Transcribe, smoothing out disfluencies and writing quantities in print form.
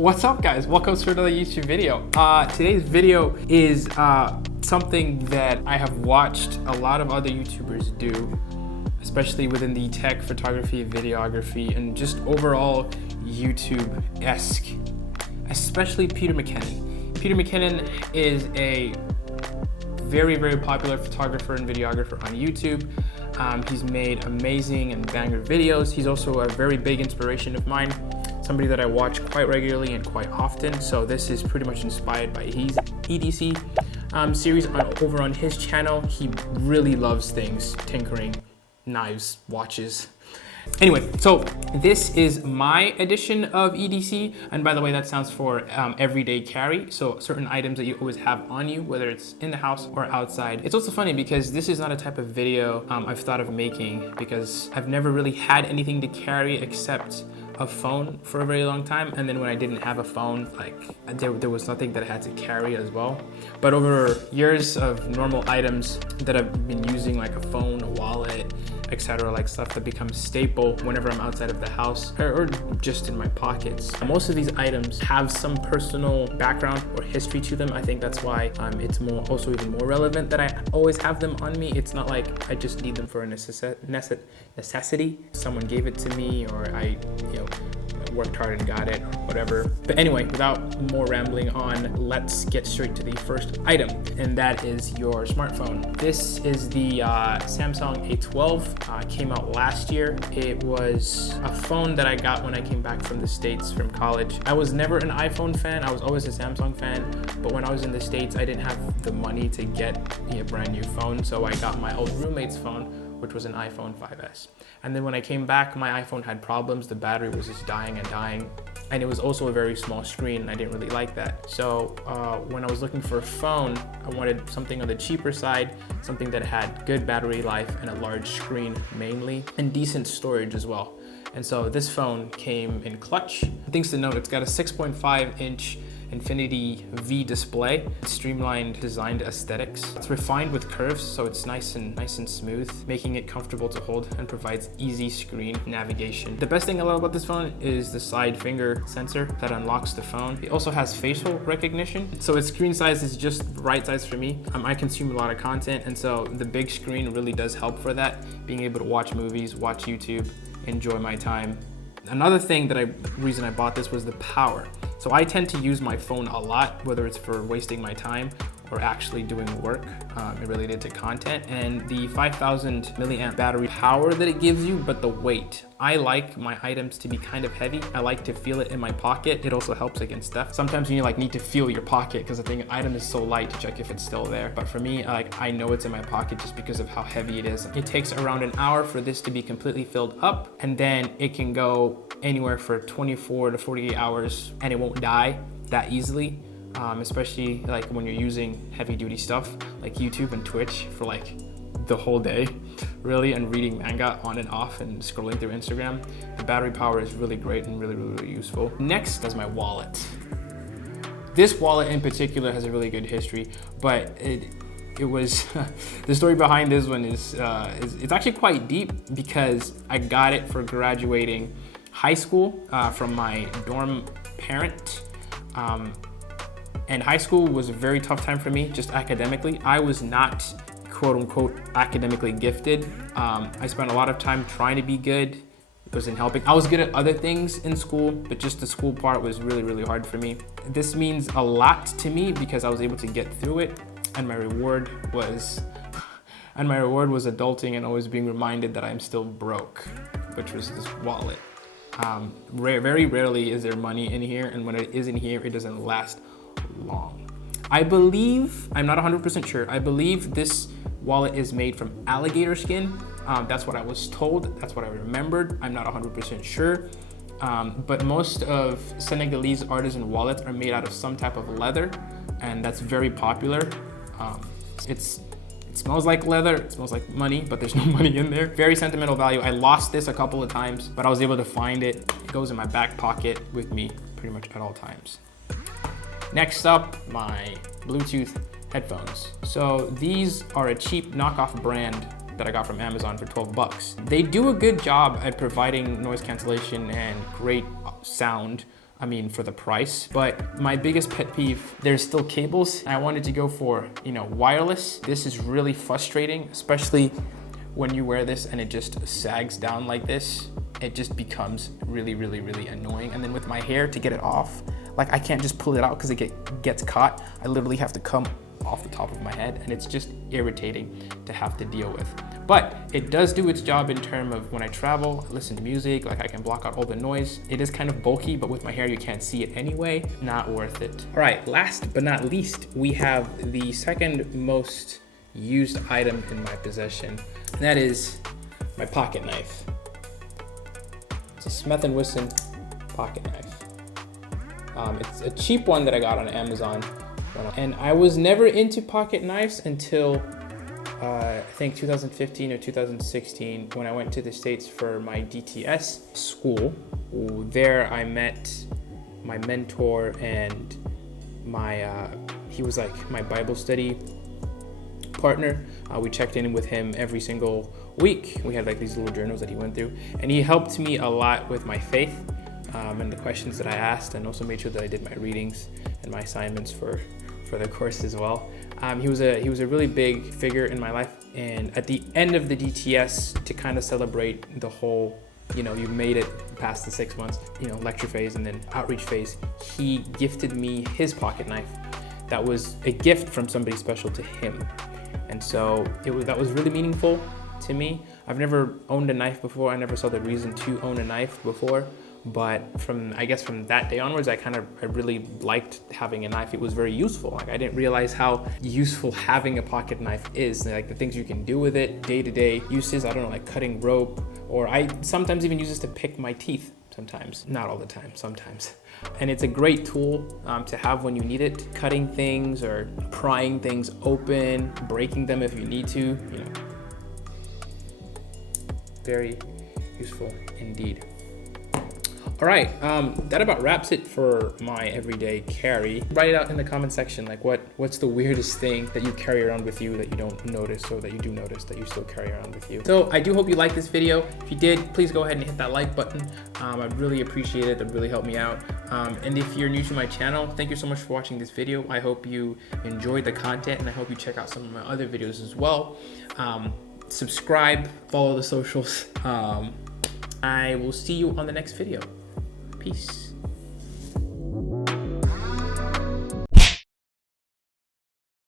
What's up, guys? Welcome to another YouTube video. Today's video is something that I have watched a lot of other YouTubers do, especially within the tech, photography, videography, and just overall YouTube-esque, especially Peter McKinnon. Peter McKinnon is a very, very popular photographer and videographer on YouTube. He's made amazing and banger videos. He's also a very big inspiration of mine, somebody that I watch quite regularly and quite often. So this is pretty much inspired by his EDC series over on his channel. He really loves things, tinkering, knives, watches. Anyway, so this is my edition of EDC, and by the way, that stands for everyday carry. So certain items that you always have on you, whether it's in the house or outside. It's also funny because this is not a type of video I've thought of making, because I've never really had anything to carry except a phone for a very long time, and then when I didn't have a phone, like there was nothing that I had to carry as well. But over years of normal items that I've been using, like a phone, a wallet, etc., like stuff that becomes staple whenever I'm outside of the house or just in my pockets. Most of these items have some personal background or history to them. I think that's why it's also even more relevant that I always have them on me. It's not like I just need them for a necessity. Someone gave it to me, or I worked hard and got it, or whatever. But anyway, without more rambling on, let's get straight to the first item, and that is your smartphone. This is the Samsung A12. Came out last year. It was a phone that I got when I came back from the States from college. I was never an iPhone fan. I was always a Samsung fan, but when I was in the States, I didn't have the money to get a brand new phone, so I got my old roommate's phone, which was an iPhone 5S. And then when I came back, my iPhone had problems. The battery was just dying and dying. And it was also a very small screen, and I didn't really like that. So when I was looking for a phone, I wanted something on the cheaper side, something that had good battery life and a large screen mainly, and decent storage as well. And so this phone came in clutch. Things to note, it's got a 6.5-inch Infinity V display, streamlined designed aesthetics. It's refined with curves, so it's nice and smooth, making it comfortable to hold and provides easy screen navigation. The best thing I love about this phone is the side finger sensor that unlocks the phone. It also has facial recognition, so its screen size is just the right size for me. I consume a lot of content, and so the big screen really does help for that, being able to watch movies, watch YouTube, enjoy my time. Another thing reason I bought this was the power. So I tend to use my phone a lot, whether it's for wasting my time or actually doing work related to content. And the 5,000 milliamp battery power that it gives you, but the weight. I like my items to be kind of heavy. I like to feel it in my pocket. It also helps against theft. Sometimes you need to feel your pocket because the item is so light to check if it's still there. But for me, I know it's in my pocket just because of how heavy it is. It takes around an hour for this to be completely filled up, and then it can go anywhere for 24 to 48 hours and it won't die that easily. Especially when you're using heavy duty stuff like YouTube and Twitch for the whole day, really, and reading manga on and off and scrolling through Instagram. The battery power is really great and really, really useful. Next is my wallet. This wallet in particular has a really good history, but it was the story behind this one is it's actually quite deep, because I got it for graduating high school from my dorm parent. And high school was a very tough time for me, just academically. I was not, quote unquote, academically gifted. I spent a lot of time trying to be good. It wasn't helping. I was good at other things in school, but just the school part was really, really hard for me. This means a lot to me because I was able to get through it, and my reward was adulting and always being reminded that I'm still broke, which was this wallet. Very rarely is there money in here, and when it is in here, it doesn't last long. I believe, I'm not 100% sure, I believe this wallet is made from alligator skin. That's what I was told, that's what I remembered. I'm not 100% sure. But most of Senegalese artisan wallets are made out of some type of leather, and that's very popular. It smells like leather, it smells like money, but there's no money in there. Very sentimental value. I lost this a couple of times, but I was able to find it. It goes in my back pocket with me pretty much at all times. Next up, my Bluetooth headphones. So these are a cheap knockoff brand that I got from Amazon for 12 bucks. They do a good job at providing noise cancellation and great sound I mean, for the price. But my biggest pet peeve, there's still cables. I wanted to go for, you know, wireless. This is really frustrating, especially when you wear this and it just sags down like this. It just becomes really, really, really annoying. And then with my hair, to get it off, like I can't just pull it out because it gets caught. I literally have to come off the top of my head, and it's just irritating to have to deal with. But it does do its job in terms of when I travel, I listen to music, like I can block out all the noise. It is kind of bulky, but with my hair, you can't see it anyway. Not worth it. All right, last but not least, we have the second most used item in my possession. And that is my pocket knife. It's a Smith & Wesson pocket knife. It's a cheap one that I got on Amazon. And I was never into pocket knives until I think 2015 or 2016 when I went to the States for my DTS school. There I met my mentor and he was like my Bible study partner. We checked in with him every single week. We had like these little journals that he went through, and he helped me a lot with my faith and the questions that I asked, and also made sure that I did my readings and my assignments for the course as well. He was a really big figure in my life, and at the end of the DTS, to kind of celebrate the whole, you know, you made it past the 6 months, you know, lecture phase and then outreach phase, he gifted me his pocket knife. That was a gift from somebody special to him. And so that was really meaningful to me. I've never owned a knife before. I never saw the reason to own a knife before. But from that day onwards, I really liked having a knife. It was very useful. Like I didn't realize how useful having a pocket knife is. Like the things you can do with it, day-to-day uses. I don't know, like cutting rope, or I sometimes even use this to pick my teeth. Sometimes, not all the time, sometimes. And it's a great tool to have when you need it. Cutting things or prying things open, breaking them if you need to, you know. Very useful indeed. All right, that about wraps it for my everyday carry. Write it out in the comment section, like what's the weirdest thing that you carry around with you that you don't notice, or that you do notice that you still carry around with you. So I do hope you liked this video. If you did, please go ahead and hit that like button. I'd really appreciate it. That'd really help me out. And if you're new to my channel, thank you so much for watching this video. I hope you enjoyed the content, and I hope you check out some of my other videos as well. Subscribe, follow the socials. I will see you on the next video. Peace.